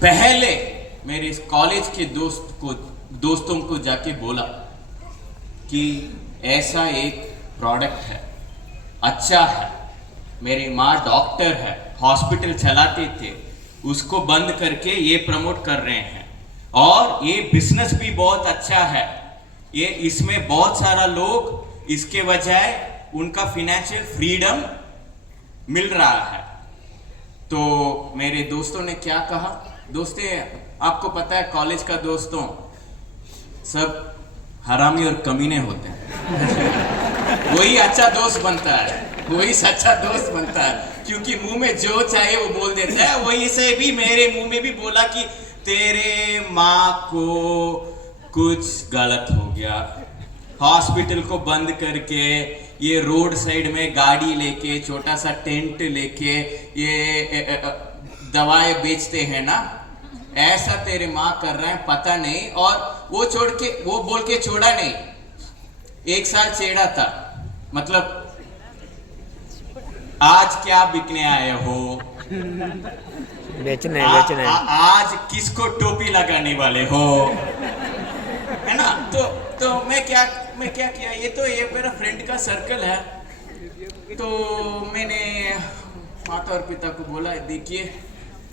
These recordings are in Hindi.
पहले मेरे इस कॉलेज के दोस्तों को जाके बोला कि ऐसा एक प्रोडक्ट है, अच्छा है। मेरी माँ डॉक्टर है, हॉस्पिटल चलाते थे, उसको बंद करके ये प्रमोट कर रहे हैं और ये बिजनेस भी बहुत अच्छा है। ये इसमें बहुत सारा लोग इसके बजाय उनका फाइनेंशियल फ्रीडम मिल रहा है। तो मेरे दोस्तों ने क्या कहा, दोस्तें आपको पता है कॉलेज का दोस्तों सब हरामी और कमीने होते हैं वही अच्छा दोस्त बनता है, वही सच्चा दोस्त बनता है, क्योंकि मुंह में जो चाहे वो बोल देता है। वही से भी मेरे मुंह में भी बोला कि तेरे माँ को कुछ गलत हो गया, हॉस्पिटल को बंद करके ये रोड साइड में गाड़ी लेके छोटा सा टेंट लेके ये दवाएं बेचते हैं ना, ऐसा तेरे माँ कर रहे हैं पता नहीं। और वो बोल के छोड़ा नहीं, 1 साल छेड़ा था। मतलब आज क्या बिकने आए हो, बेचने आज किसको टोपी लगाने वाले हो, है ना। तो मैं क्या किया, ये मेरा फ्रेंड का सर्कल है। तो मैंने माता और पिता को बोला, देखिए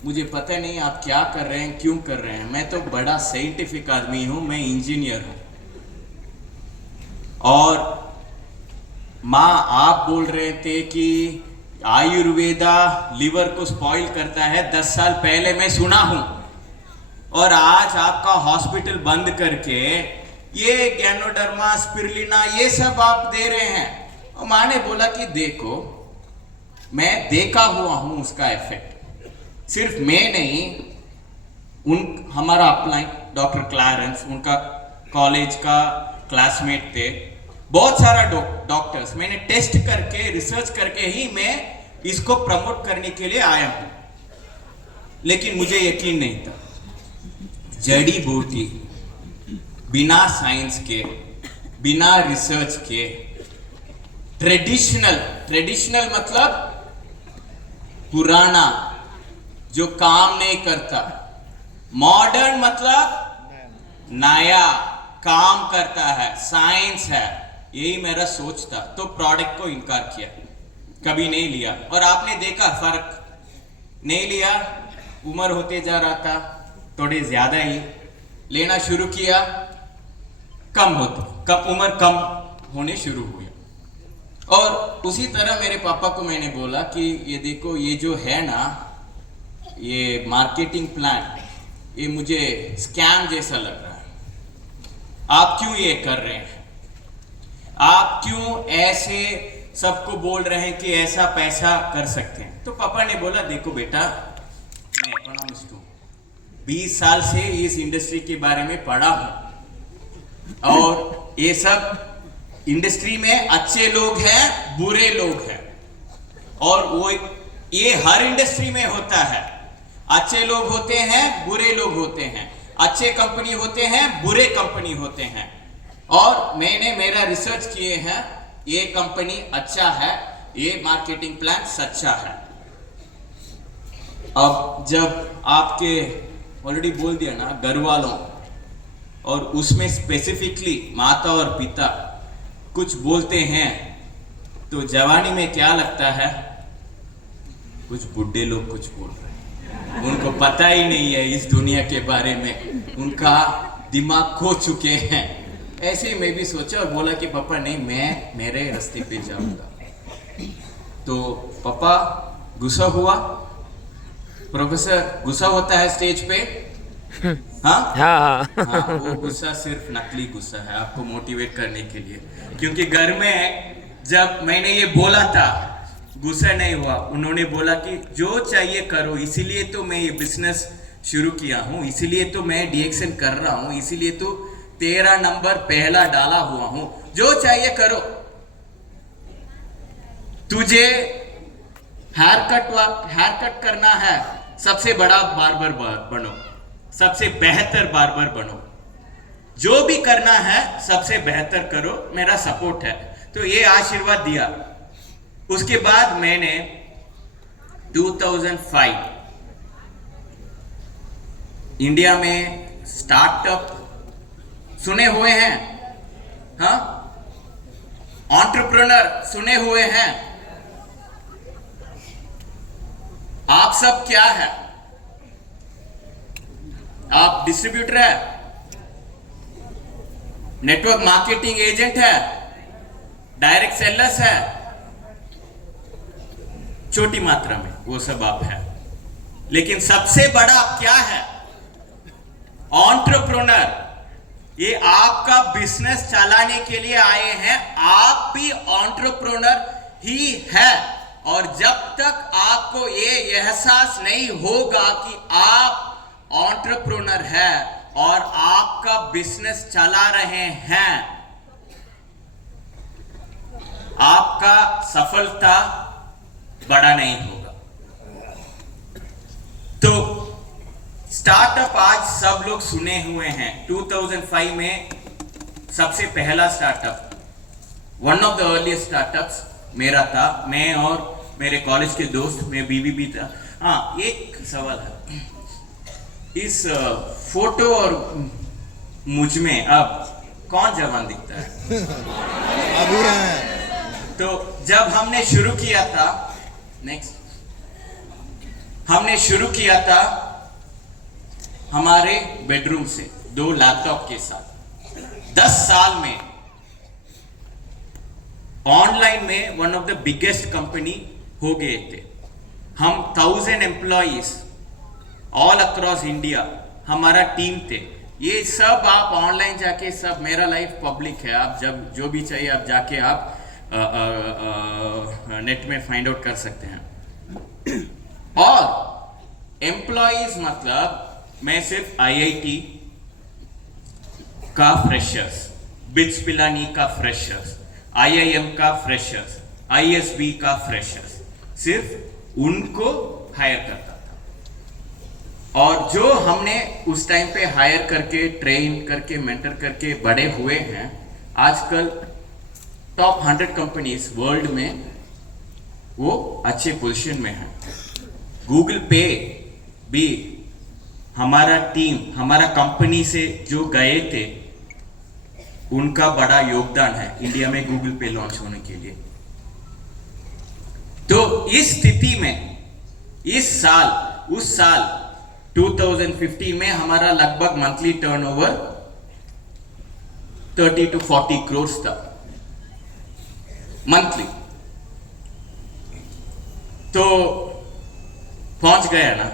मुझे पता नहीं आप क्या कर रहे हैं, क्यों कर रहे हैं, मैं तो बड़ा साइंटिफिक आदमी हूं, मैं इंजीनियर हूं, और माँ आप बोल रहे थे कि आयुर्वेदा लिवर को स्पॉइल करता है, 10 साल पहले मैं सुना हूं, और आज आपका हॉस्पिटल बंद करके ये गैनोडर्मा स्पिरुलिना ये सब आप दे रहे हैं। और माँ ने बोला कि देखो मैं देखा हुआ हूं उसका इफेक्ट, सिर्फ मैं नहीं, हमारा अपलाइन डॉक्टर क्लैरेंस, उनका कॉलेज का क्लासमेट थे, बहुत सारा डॉक्टर्स, मैंने टेस्ट करके रिसर्च करके ही मैं इसको प्रमोट करने के लिए आया हूं। लेकिन मुझे यकीन नहीं था, जड़ी बूटी बिना साइंस के, बिना रिसर्च के, ट्रेडिशनल मतलब पुराना जो काम नहीं करता, मॉडर्न मतलब नया काम करता है, साइंस है, यही मेरा सोच था। तो प्रोडक्ट को इनकार किया, कभी नहीं लिया। और आपने देखा फर्क नहीं लिया, उम्र होते जा रहा था, थोड़े ज्यादा ही लेना शुरू किया, उम्र कम होने शुरू हुई। और उसी तरह मेरे पापा को मैंने बोला कि ये देखो, ये जो है ना, ये मार्केटिंग प्लान, ये मुझे स्कैम जैसा लग रहा है, आप क्यों ये कर रहे हैं, आप क्यों ऐसे सबको बोल रहे हैं कि ऐसा पैसा कर सकते हैं। तो पापा ने बोला, देखो बेटा, मैं इकोनॉमिस्ट हूं, 20 साल से इस इंडस्ट्री के बारे में पढ़ा हूं, और ये सब इंडस्ट्री में अच्छे लोग हैं, बुरे लोग हैं, और वो ये हर इंडस्ट्री में होता है, अच्छे लोग होते हैं, बुरे लोग होते हैं, अच्छे कंपनी होते हैं, बुरे कंपनी होते हैं। और मैंने मेरा रिसर्च किए हैं, ये कंपनी अच्छा है, ये मार्केटिंग प्लान सच्चा है। अब जब आपके ऑलरेडी बोल दिया ना घर वालों, और उसमें स्पेसिफिकली माता और पिता कुछ बोलते हैं, तो जवानी में क्या लगता है, कुछ बुढ़े लोग कुछ बोल रहे हैं, उनको पता ही नहीं है इस दुनिया के बारे में, उनका दिमाग खो चुके हैं। ऐसे ही मैं भी सोचा और बोला कि पापा नहीं, मैं मेरे रास्ते पे जाऊंगा। तो पापा गुस्सा हुआ, प्रोफेसर गुस्सा होता है स्टेज पे, हाँ, वो गुस्सा सिर्फ नकली गुस्सा है, आपको मोटिवेट करने के लिए। क्योंकि घर में जब मैंने ये बोला था, गुस्सा नहीं हुआ, उन्होंने बोला कि जो चाहिए करो, इसीलिए तो मैं ये बिजनेस शुरू किया हूँ, इसीलिए तो मैं डीएक्शन कर रहा हूँ, इसीलिए तो 13 नंबर पहला डाला हुआ हूँ, जो चाहिए करो, तुझे हेयर कट करना है, सबसे बड़ा बार्बर बनो, सबसे बेहतर बार्बर बनो, जो भी करना है सबसे बेहतर करो, मेरा सपोर्ट है। तो ये आशीर्वाद दिया। उसके बाद मैंने 2005 इंडिया में स्टार्टअप सुने हुए हैं? हाँ, एंटरप्रेन्योर सुने हुए हैं? आप सब क्या है? आप डिस्ट्रीब्यूटर है, नेटवर्क मार्केटिंग एजेंट है, डायरेक्ट सेलर्स है, छोटी मात्रा में वो सब आप है। लेकिन सबसे बड़ा क्या है? एंटरप्रेन्योर। ये आपका बिजनेस चलाने के लिए आए हैं, आप भी एंटरप्रेन्योर ही है। और जब तक आपको ये एहसास नहीं होगा कि आप एंटरप्रेन्योर है और आपका बिजनेस चला रहे हैं, आपका सफलता बड़ा नहीं होगा। तो स्टार्टअप आज सब लोग सुने हुए हैं। 2005 में सबसे पहला startup, one of the earliest startups मेरा था। मैं और मेरे कॉलेज के दोस्त, मैं बीवी भी था। हाँ, एक सवाल है, इस फोटो और मुझ में अब कौन जवान दिखता है? अभी हैं। तो जब हमने शुरू किया था, हमने शुरू किया था हमारे बेडरूम से 2 लैपटॉप के साथ। 10 साल में ऑनलाइन में one of the biggest company हो गए थे हम। 1000 एम्प्लॉइज ऑल अक्रॉस इंडिया हमारा टीम थे। ये सब आप ऑनलाइन जाके, सब मेरा लाइफ पब्लिक है, आप जब जो भी चाहिए आप जाके आप नेट में फाइंड आउट कर सकते हैं। और एम्प्लॉइज मतलब मैं सिर्फ आईआईटी का फ्रेशर्स, बिट्स पिलानी का फ्रेशर्स, आईआईएम का फ्रेशर्स, आईएसबी का फ्रेशर्स, सिर्फ उनको हायर करता था। और जो हमने उस टाइम पे हायर करके, ट्रेन करके, मेंटर करके बड़े हुए हैं, आजकल टॉप 100 कंपनीज वर्ल्ड में वो अच्छे पोजीशन में हैं। गूगल पे भी हमारा टीम, हमारा कंपनी से जो गए थे, उनका बड़ा योगदान है इंडिया में गूगल पे लॉन्च होने के लिए। तो इस स्थिति में इस साल, उस साल 2015 में हमारा लगभग मंथली टर्नओवर 30 to 40 करोड़ था मंथली। तो पहुंच गया ना,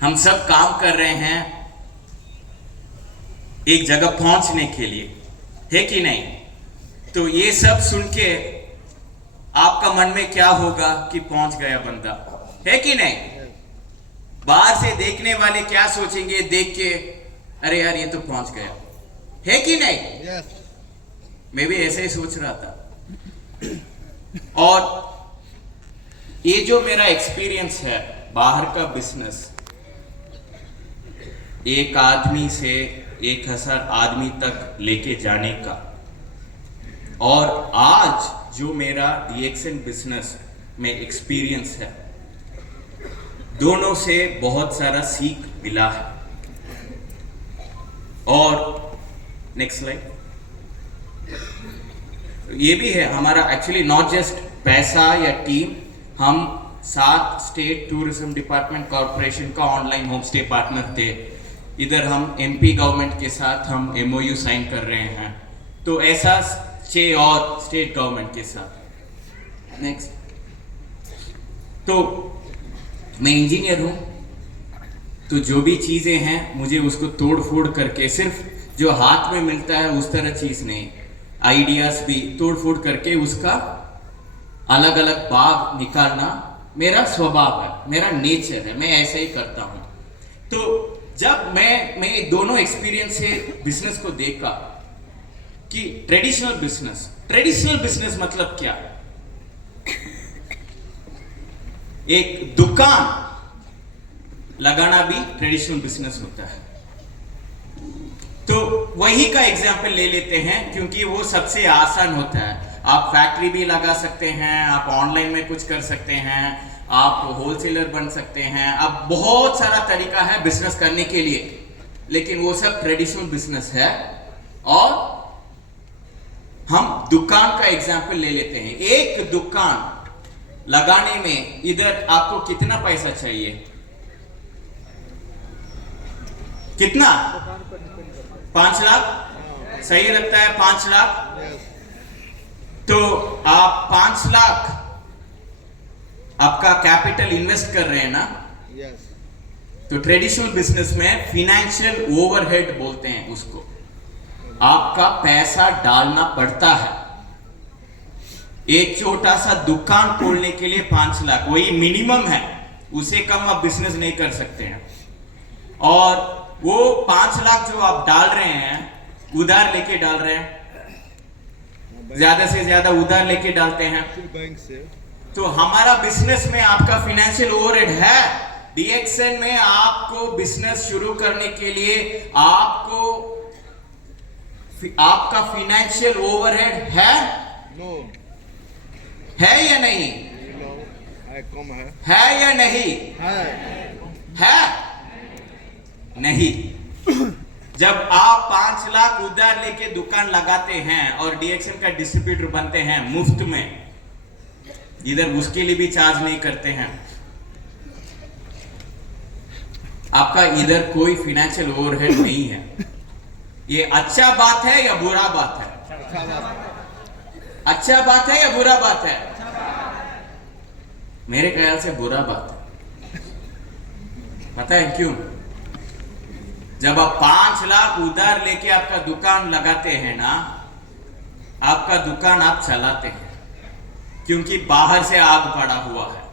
हम सब काम कर रहे हैं एक जगह पहुंचने के लिए, है कि नहीं? तो ये सब सुन के आपका मन में क्या होगा कि पहुंच गया बंदा, है कि नहीं? बाहर से देखने वाले क्या सोचेंगे देख के, अरे यार ये तो पहुंच गया, है कि नहीं? Yes. मैं भी ऐसे ही सोच रहा था। और ये जो मेरा एक्सपीरियंस है बाहर का बिजनेस, एक आदमी से 1000 आदमी तक लेके जाने का, और आज जो मेरा DXN बिजनेस में एक्सपीरियंस है, दोनों से बहुत सारा सीख मिला है। और नेक्स्ट स्लाइड। ये भी है हमारा एक्चुअली नॉट जस्ट पैसा या टीम, हम 7 स्टेट टूरिज्म डिपार्टमेंट कॉर्पोरेशन का ऑनलाइन होम स्टे पार्टनर थे। इधर हम MP गवर्नमेंट के साथ हम MOU साइन कर रहे हैं, तो ऐसा 6 और स्टेट गवर्नमेंट के साथ। नेक्स्ट। तो मैं इंजीनियर हूं, तो जो भी चीजें हैं मुझे उसको तोड़ फोड़ करके, सिर्फ जो हाथ में मिलता है उस तरह चीज नहीं, आइडियाज भी तोड़ फोड़ करके उसका अलग अलग भाग निकालना मेरा स्वभाव है, मेरा नेचर है, मैं ऐसे ही करता हूं। तो जब मैं दोनों एक्सपीरियंस से बिजनेस को देखा कि ट्रेडिशनल बिजनेस मतलब क्या, एक दुकान लगाना भी ट्रेडिशनल बिजनेस होता है। तो वही का एग्जाम्पल ले लेते हैं क्योंकि वो सबसे आसान होता है। आप फैक्ट्री भी लगा सकते हैं, आप ऑनलाइन में कुछ कर सकते हैं, आप होलसेलर बन सकते हैं। अब बहुत सारा तरीका है बिजनेस करने के लिए, लेकिन वो सब ट्रेडिशनल बिजनेस है। और हम दुकान का एग्जाम्पल ले लेते हैं। एक दुकान लगाने में इधर आपको कितना पैसा चाहिए? कितना? 5 लाख? सही लगता है 5 लाख? तो आप 5 लाख आपका कैपिटल इन्वेस्ट कर रहे हैं ना? तो ट्रेडिशनल बिजनेस में फिनेंशियल ओवरहेड बोलते हैं उसको। आपका पैसा डालना पड़ता है। एक छोटा सा दुकान खोलने के लिए 5 लाख वही मिनिमम है, उसे कम आप बिजनेस नहीं कर सकते हैं। और वो 5 लाख जो आप डाल रहे हैं, उधार लेके डाल रहे हैं, ज्यादा से ज्यादा उधार लेके डालते हैं। बैंक से तो हमारा बिजनेस में आपका फिनेंशियल ओवरहेड है। डीएक्सएन में आपको बिजनेस शुरू करने के लिए आपका फिनेंशियल ओवरहेड है? नो है या नहीं? कम है या नहीं? है नहीं। जब आप 5 लाख उधार लेके दुकान लगाते हैं और डीएक्सएन का डिस्ट्रीब्यूटर बनते हैं मुफ्त में, इधर उसके लिए भी चार्ज नहीं करते हैं, आपका इधर कोई फिनेंशियल ओवरहेड नहीं है। ये अच्छा बात है या बुरा बात है? अच्छा बात है या बुरा बात है? मेरे ख्याल से बुरा बात है। पता है क्यों? जब आप 5 लाख उधार लेके आपका दुकान लगाते हैं ना, आपका दुकान आप चलाते हैं, क्योंकि बाहर से आग पड़ा हुआ है।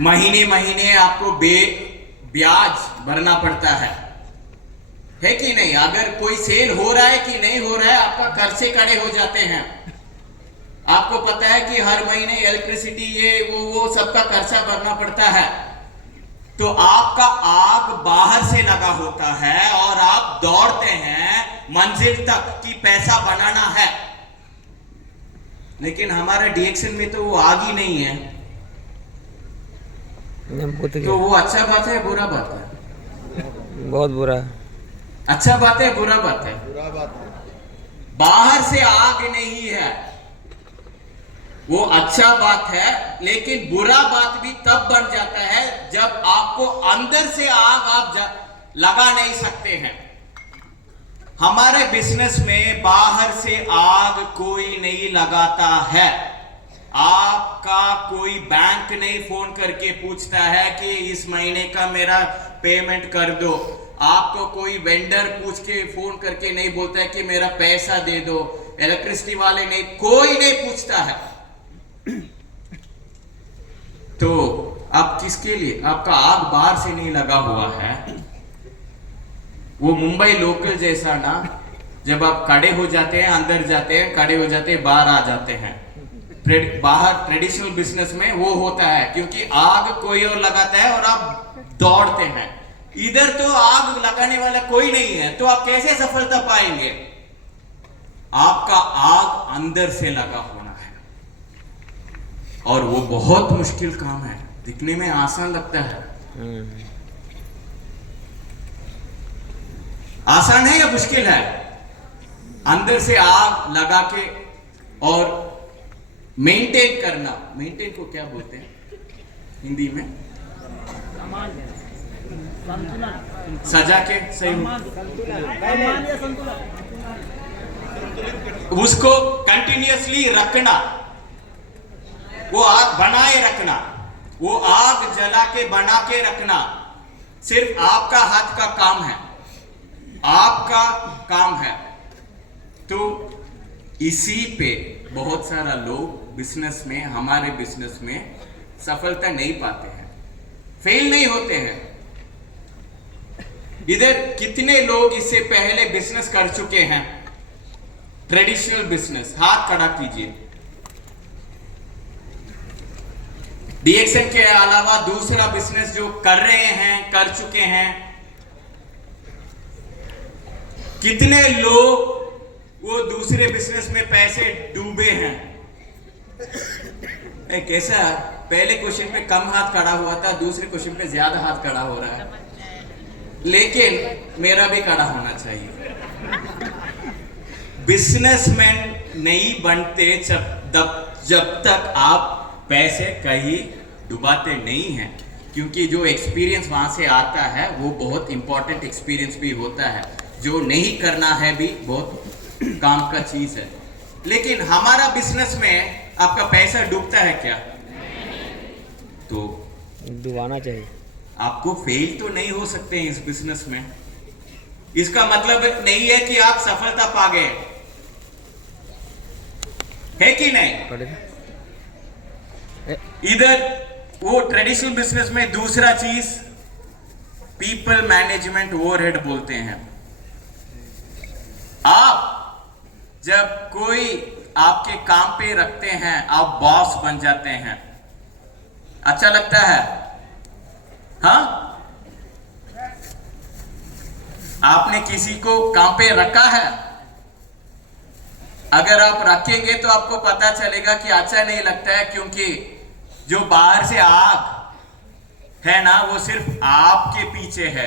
महीने महीने आपको ब्याज भरना पड़ता है कि नहीं? अगर कोई सेल हो रहा है कि नहीं हो रहा है, आपका खर्चे खड़े हो जाते हैं। आपको पता है कि हर महीने इलेक्ट्रिसिटी ये वो सबका खर्चा भरना पड़ता है। तो आपका आग बाहर से लगा होता है और आप दौड़ते हैं मंजिल तक कि पैसा बनाना है। लेकिन हमारा डीएक्सएन में तो वो आग ही नहीं है। तो वो अच्छा बात है बुरा बात है? बहुत बुरा। अच्छा बात है बुरा बात है? बुरा बात है। बाहर से आग नहीं है, वो अच्छा बात है। लेकिन बुरा बात भी तब बन जाता है जब आपको अंदर से आग आप लगा नहीं सकते हैं। हमारे बिजनेस में बाहर से आग कोई नहीं लगाता है। आपका कोई बैंक नहीं फोन करके पूछता है कि इस महीने का मेरा पेमेंट कर दो। आपको कोई वेंडर पूछ के फोन करके नहीं बोलता है कि मेरा पैसा दे दो। इलेक्ट्रिसिटी वाले नहीं, कोई नहीं पूछता है। तो आप किसके लिए? आपका आग बाहर से नहीं लगा हुआ है। वो मुंबई लोकल जैसा ना, जब आप खड़े हो जाते हैं, अंदर जाते हैं, खड़े हो जाते हैं, बाहर आ जाते हैं। बाहर ट्रेडिशनल बिजनेस में वो होता है, क्योंकि आग कोई और लगाता है और आप दौड़ते हैं। इधर तो आग लगाने वाला कोई नहीं है, तो आप कैसे सफलता पाएंगे? आपका आग अंदर से लगा होना है, और वो बहुत मुश्किल काम है। दिखने में आसान लगता है। आसान है या मुश्किल है? अंदर से आग लगा के और मेंटेन करना। मेंटेन को क्या बोलते हैं हिंदी में? सजा के सही उसको कंटिन्यूअसली रखना, वो आग बनाए रखना, वो आग जला के बना के रखना सिर्फ आपका हाथ का काम है, आपका काम है। तो इसी पे बहुत सारा लोग बिजनेस में, हमारे बिजनेस में सफलता नहीं पाते हैं, फेल नहीं होते हैं। इधर कितने लोग इससे पहले बिजनेस कर चुके हैं? ट्रेडिशनल बिजनेस, हाथ खड़ा कीजिए। डीएक्सएन के अलावा दूसरा बिजनेस जो कर रहे हैं, कर चुके हैं, कितने लोग वो दूसरे बिजनेस में पैसे डूबे हैं? कैसा, पहले क्वेश्चन पे कम हाथ खड़ा हुआ था, दूसरे क्वेश्चन पे ज्यादा हाथ खड़ा हो रहा है, लेकिन मेरा भी खड़ा होना चाहिए। बिजनेसमैन नहीं बनते जब तक आप पैसे कहीं डुबाते नहीं हैं, क्योंकि जो एक्सपीरियंस वहां से आता है वो बहुत इंपॉर्टेंट एक्सपीरियंस भी होता है, जो नहीं करना है भी बहुत काम का चीज है। लेकिन हमारा बिजनेस में आपका पैसा डूबता है क्या? तो डुबाना चाहिए। आपको फेल तो नहीं हो सकते हैं इस बिजनेस में। इसका मतलब नहीं है कि आप सफलता पा गए, है कि नहीं? इधर वो ट्रेडिशनल बिजनेस में दूसरा चीज पीपल मैनेजमेंट ओवरहेड बोलते हैं। आप जब कोई आपके काम पे रखते हैं, आप बॉस बन जाते हैं, अच्छा लगता है? हाँ, आपने किसी को काम पे रखा है, अगर आप रखेंगे तो आपको पता चलेगा कि अच्छा नहीं लगता है, क्योंकि जो बाहर से आग है ना, वो सिर्फ आपके पीछे है,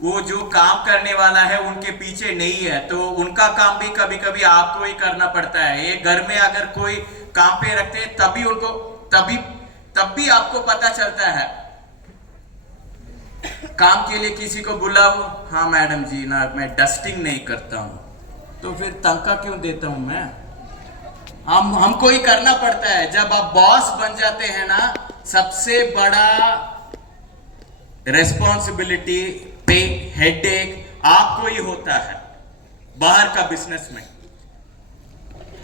वो जो काम करने वाला है उनके पीछे नहीं है, तो उनका काम भी कभी कभी आपको ही करना पड़ता है। ये घर में अगर कोई काम पे रखते हैं तब भी आपको पता चलता है। काम के लिए किसी को बुलाओ, हाँ मैडम जी ना मैं डस्टिंग नहीं करता हूं, तो फिर तनख्वाह क्यों देता हूं मैं? हमको ही करना पड़ता है। जब आप बॉस बन जाते हैं ना, सबसे बड़ा रेस्पॉन्सिबिलिटी पे हेडेक आपको ही होता है बाहर का बिजनेस में।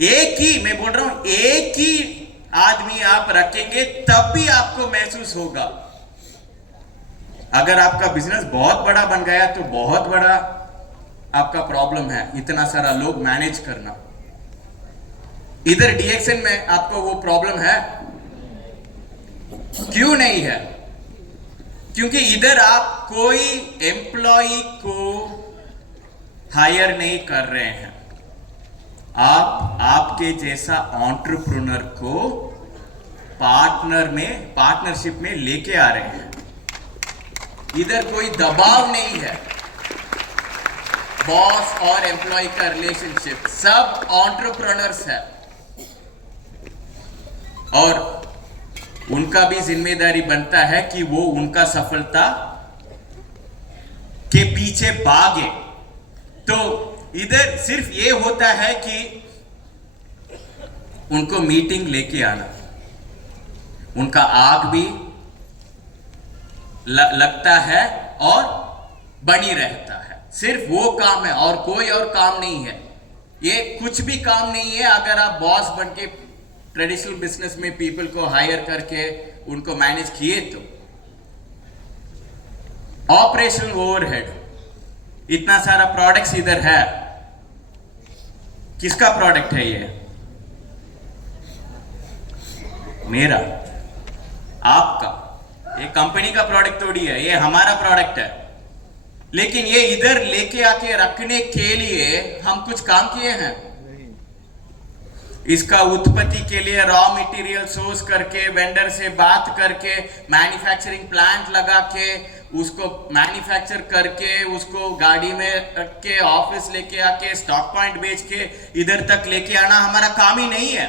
एक ही, मैं बोल रहा हूं, एक ही आदमी आप रखेंगे तब भी आपको महसूस होगा। अगर आपका बिजनेस बहुत बड़ा बन गया तो बहुत बड़ा आपका प्रॉब्लम है, इतना सारा लोग मैनेज करना। इधर डीएक्सएन में आपको वो प्रॉब्लम है? क्यों नहीं है? क्योंकि इधर आप कोई एम्प्लॉय को हायर नहीं कर रहे हैं, आप आपके जैसा एंटरप्रेन्योर को पार्टनरशिप में लेके आ रहे हैं। इधर कोई दबाव नहीं है, बॉस और एम्प्लॉय का रिलेशनशिप, सब एंटरप्रेन्योर्स है, और उनका भी जिम्मेदारी बनता है कि वो उनका सफलता के पीछे भागे। तो इधर सिर्फ ये होता है कि उनको मीटिंग लेके आना, उनका आग भी लगता है और बनी रहता है, सिर्फ वो काम है और कोई और काम नहीं है। ये कुछ भी काम नहीं है अगर आप बॉस बन के ट्रेडिशनल बिजनेस में पीपल को हायर करके उनको मैनेज किए तो। ऑपरेशनल ओवरहेड, इतना सारा प्रोडक्ट्स इधर है, किसका प्रोडक्ट है ये? मेरा, आपका, ये कंपनी का प्रोडक्ट थोड़ी है, ये हमारा प्रोडक्ट है। लेकिन ये इधर लेके आके रखने के लिए हम कुछ काम किए हैं। इसका उत्पत्ति के लिए रॉ मटेरियल सोर्स करके, वेंडर से बात करके, मैन्युफैक्चरिंग प्लांट लगा के, उसको मैन्युफैक्चर करके, उसको गाड़ी में रख के, ऑफिस लेके आके, स्टॉक पॉइंट बेच के इधर तक लेके आना हमारा काम ही नहीं है।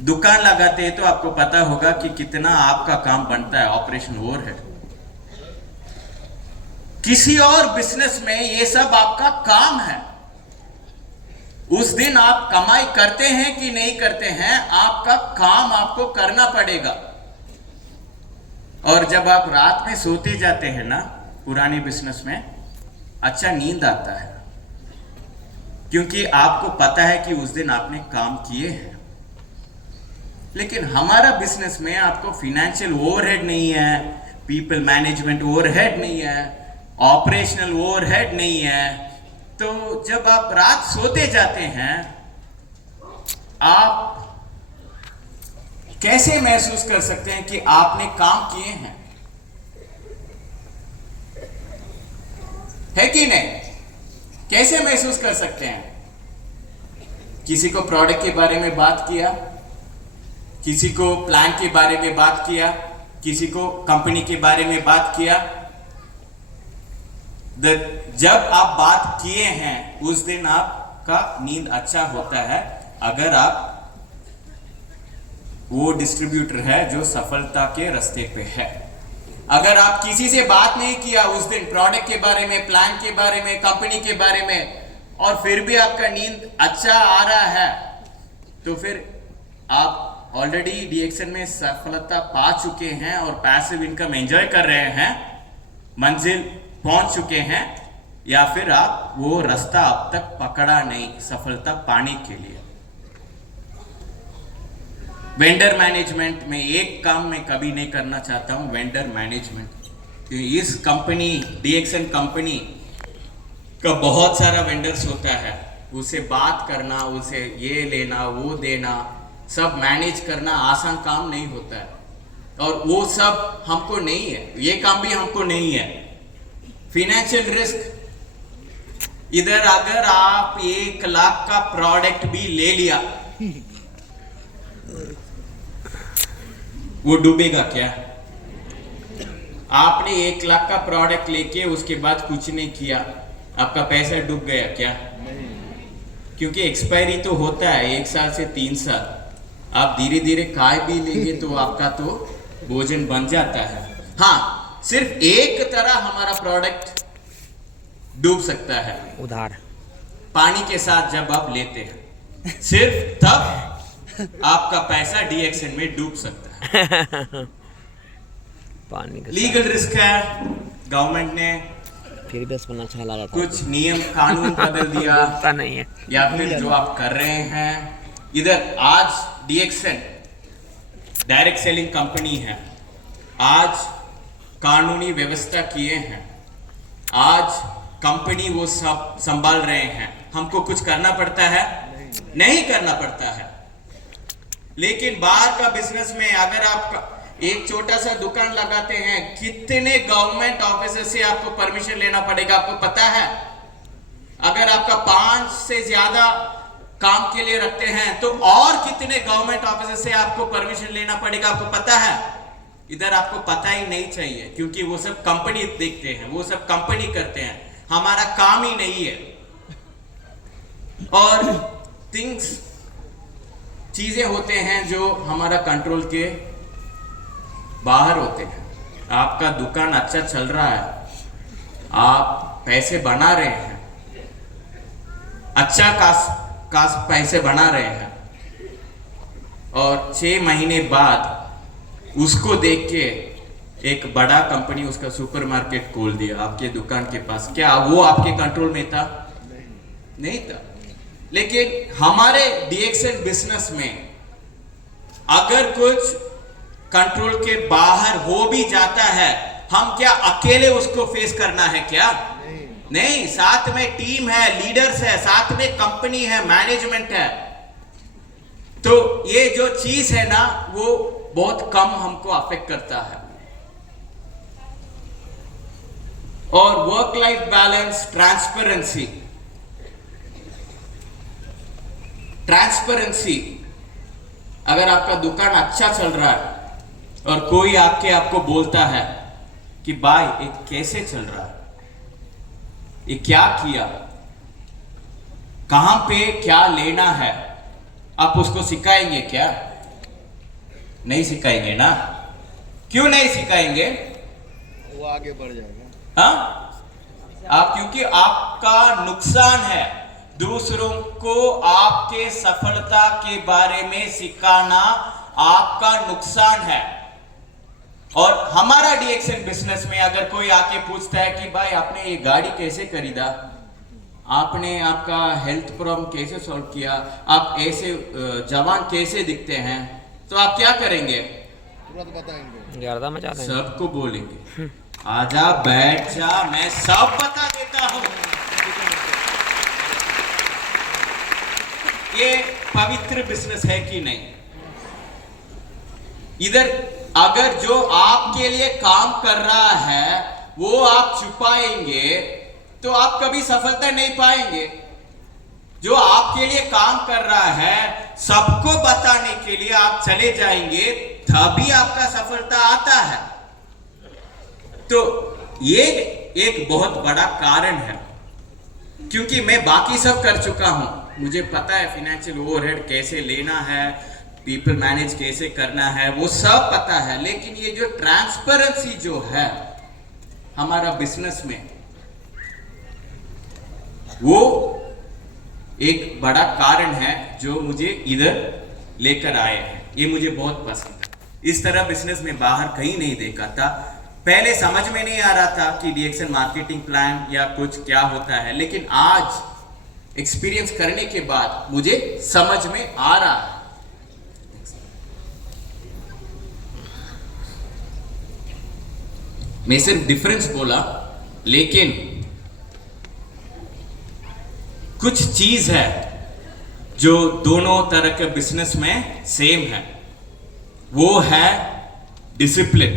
दुकान लगाते हैं तो आपको पता होगा कि कितना आपका काम बनता है, ऑपरेशन ओवरहेड। किसी और बिजनेस में ये सब आपका काम है। उस दिन आप कमाई करते हैं कि नहीं करते हैं, आपका काम आपको करना पड़ेगा। और जब आप रात में सोते जाते हैं ना पुराने बिजनेस में, अच्छा नींद आता है, क्योंकि आपको पता है कि उस दिन आपने काम किए हैं। लेकिन हमारा बिजनेस में आपको फाइनेंशियल ओवरहेड नहीं है, पीपल मैनेजमेंट ओवरहेड नहीं है, ऑपरेशनल ओवरहेड नहीं है। तो जब आप रात सोते जाते हैं, आप कैसे महसूस कर सकते हैं कि आपने काम किए हैं? है कि नहीं? कैसे महसूस कर सकते हैं? किसी को प्रोडक्ट के बारे में बात किया, किसी को प्लान के बारे में बात किया, किसी को कंपनी के बारे में बात किया। जब आप बात किए हैं उस दिन आपका नींद अच्छा होता है, अगर आप वो डिस्ट्रीब्यूटर है जो सफलता के रास्ते पे है। अगर आप किसी से बात नहीं किया उस दिन प्रोडक्ट के बारे में, प्लान के बारे में, कंपनी के बारे में, और फिर भी आपका नींद अच्छा आ रहा है, तो फिर आप ऑलरेडी डीएक्सन में सफलता पा चुके हैं और पैसिव इनकम एंजॉय कर रहे हैं, मंजिल पहुंच चुके हैं, या फिर आप वो रास्ता अब तक पकड़ा नहीं सफलता पाने के लिए। वेंडर मैनेजमेंट में एक काम मैं कभी नहीं करना चाहता हूं, वेंडर मैनेजमेंट। इस कंपनी डीएक्सन कंपनी का बहुत सारा वेंडर्स होता है, उसे बात करना, उसे ये लेना वो देना, सब मैनेज करना आसान काम नहीं होता है, और वो सब हमको नहीं है, ये काम भी हमको नहीं है। फाइनेंशियल रिस्क, इधर अगर आप 1 लाख का प्रोडक्ट भी ले लिया, वो डूबेगा क्या? आपने 1 लाख का प्रोडक्ट लेके उसके बाद कुछ नहीं किया, आपका पैसा डूब गया क्या? क्योंकि एक्सपायरी तो होता है 1 साल से 3 साल, आप धीरे धीरे खाए भी लेंगे तो आपका तो भोजन बन जाता है। हाँ, सिर्फ एक तरह हमारा प्रोडक्ट डूब सकता है, उधार पानी के साथ जब आप लेते हैं, सिर्फ तब आपका पैसा डीएक्सन में डूब सकता है। पानी का लीगल रिस्क है, गवर्नमेंट ने फिर भी 10 छाला जाता कुछ नियम कानून बदल दिया, पता नहीं है, या फिर जो आप कर रहे हैं। इधर आज डीएक्सन डायरेक्ट सेलिंग कंपनी है, आज कानूनी व्यवस्था किए हैं, आज कंपनी वो सब संभाल रहे हैं। हमको कुछ करना पड़ता है? नहीं करना पड़ता है। लेकिन बाहर का बिजनेस में अगर आप एक छोटा सा दुकान लगाते हैं, कितने गवर्नमेंट ऑफिसर से आपको परमिशन लेना पड़ेगा, आपको पता है? अगर आपका 5 से ज्यादा काम के लिए रखते हैं तो और कितने गवर्नमेंट ऑफिसर से आपको परमिशन लेना पड़ेगा, आपको पता है? इधर आपको पता ही नहीं चाहिए, क्योंकि वो सब कंपनी देखते हैं, वो सब कंपनी करते हैं, हमारा काम ही नहीं है। और चीजें होते हैं जो हमारा कंट्रोल के बाहर होते हैं। आपका दुकान अच्छा चल रहा है, आप पैसे बना रहे हैं, अच्छा खास पैसे बना रहे हैं, और 6 महीने बाद उसको देख के एक बड़ा कंपनी उसका सुपरमार्केट खोल दिया आपके दुकान के पास, क्या वो आपके कंट्रोल में था? नहीं था। लेकिन हमारे डीएक्सन बिजनेस में अगर कुछ कंट्रोल के बाहर हो भी जाता है, हम क्या अकेले उसको फेस करना है क्या? नहीं, साथ में टीम है, लीडर्स है, साथ में कंपनी है, मैनेजमेंट है। तो ये जो चीज है ना, वो बहुत कम हमको अफेक्ट करता है। और वर्क लाइफ बैलेंस, ट्रांसपेरेंसी, अगर आपका दुकान अच्छा चल रहा है और कोई आपको बोलता है कि भाई ये कैसे चल रहा है, ये क्या किया, कहां पे क्या लेना है, आप उसको सिखाएंगे क्या? नहीं सिखाएंगे ना। क्यों नहीं सिखाएंगे? वो आगे बढ़ जाएगा। हाँ, क्योंकि आपका नुकसान है दूसरों को आपके सफलता के बारे में सिखाना, आपका नुकसान है। और हमारा डीएक्सन बिजनेस में अगर कोई आके पूछता है कि भाई आपने ये गाड़ी कैसे खरीदा, आपने आपका हेल्थ प्रॉब्लम कैसे सॉल्व किया, आप ऐसे जवान कैसे दिखते हैं, तो आप क्या करेंगे? तुरंत बताएंगे, गर्दा मचा देंगे, सबको बोलेंगे आजा बैठ जा, मैं सब बता देता हूं। ये पवित्र बिजनेस है कि नहीं? इधर अगर जो आपके लिए काम कर रहा है वो आप छुपाएंगे तो आप कभी सफलता नहीं पाएंगे। जो आपके लिए काम कर रहा है, सबको बताने के लिए आप चले जाएंगे, तभी आपका सफलता आता है। तो ये एक बहुत बड़ा कारण है, क्योंकि मैं बाकी सब कर चुका हूं, मुझे पता है फाइनेंशियल ओवरहेड कैसे लेना है, पीपल मैनेज कैसे करना है, वो सब पता है। लेकिन ये जो ट्रांसपेरेंसी जो है हमारा बिजनेस में, वो एक बड़ा कारण है जो मुझे इधर लेकर आए हैं। ये मुझे बहुत पसंद है। इस तरह बिजनेस में बाहर कहीं नहीं देखा था। पहले समझ में नहीं आ रहा था कि डीएक्सएन मार्केटिंग प्लान या कुछ क्या होता है, लेकिन आज एक्सपीरियंस करने के बाद मुझे समझ में आ रहा है। मैं सिर्फ डिफरेंस बोला, लेकिन कुछ चीज है जो दोनों तरह के बिजनेस में सेम है, वो है डिसिप्लिन।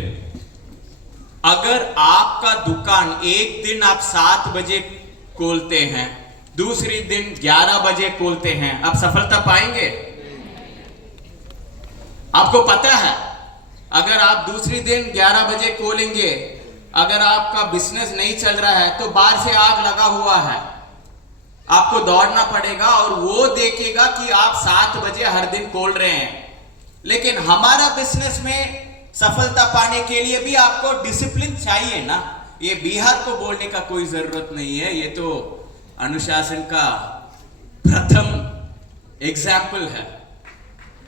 अगर आपका दुकान एक दिन आप 7 बजे खोलते हैं, दूसरी दिन 11 बजे खोलते हैं, आप सफलता पाएंगे? आपको पता है, अगर आप दूसरी दिन 11 बजे खोलेंगे, अगर आपका बिजनेस नहीं चल रहा है तो बाहर से आग लगा हुआ है, आपको दौड़ना पड़ेगा और वो देखेगा कि आप 7 बजे हर दिन खोल रहे हैं। लेकिन हमारा बिजनेस में सफलता पाने के लिए भी आपको डिसिप्लिन चाहिए ना। ये बिहार को बोलने का कोई जरूरत नहीं है, ये तो अनुशासन का प्रथम एग्जाम्पल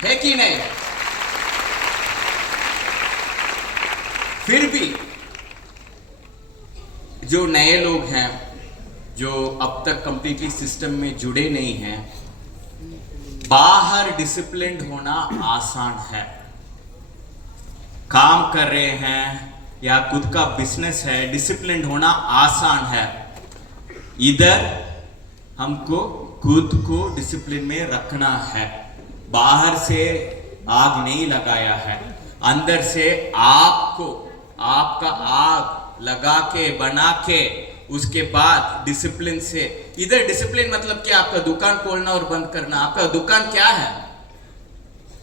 है कि नहीं? फिर भी जो नए लोग हैं, जो अब तक कंप्लीटली सिस्टम में जुड़े नहीं हैं, बाहर डिसिप्लिन्ड होना आसान है। काम कर रहे हैं या खुद का बिजनेस है, डिसिप्लिन्ड होना आसान है। इधर हमको खुद को डिसिप्लिन में रखना है। बाहर से आग नहीं लगाया है, अंदर से आपको आपका आग लगा के बना के उसके बाद डिसिप्लिन से। इधर डिसिप्लिन मतलब क्या? आपका दुकान खोलना और बंद करना। आपका दुकान क्या है?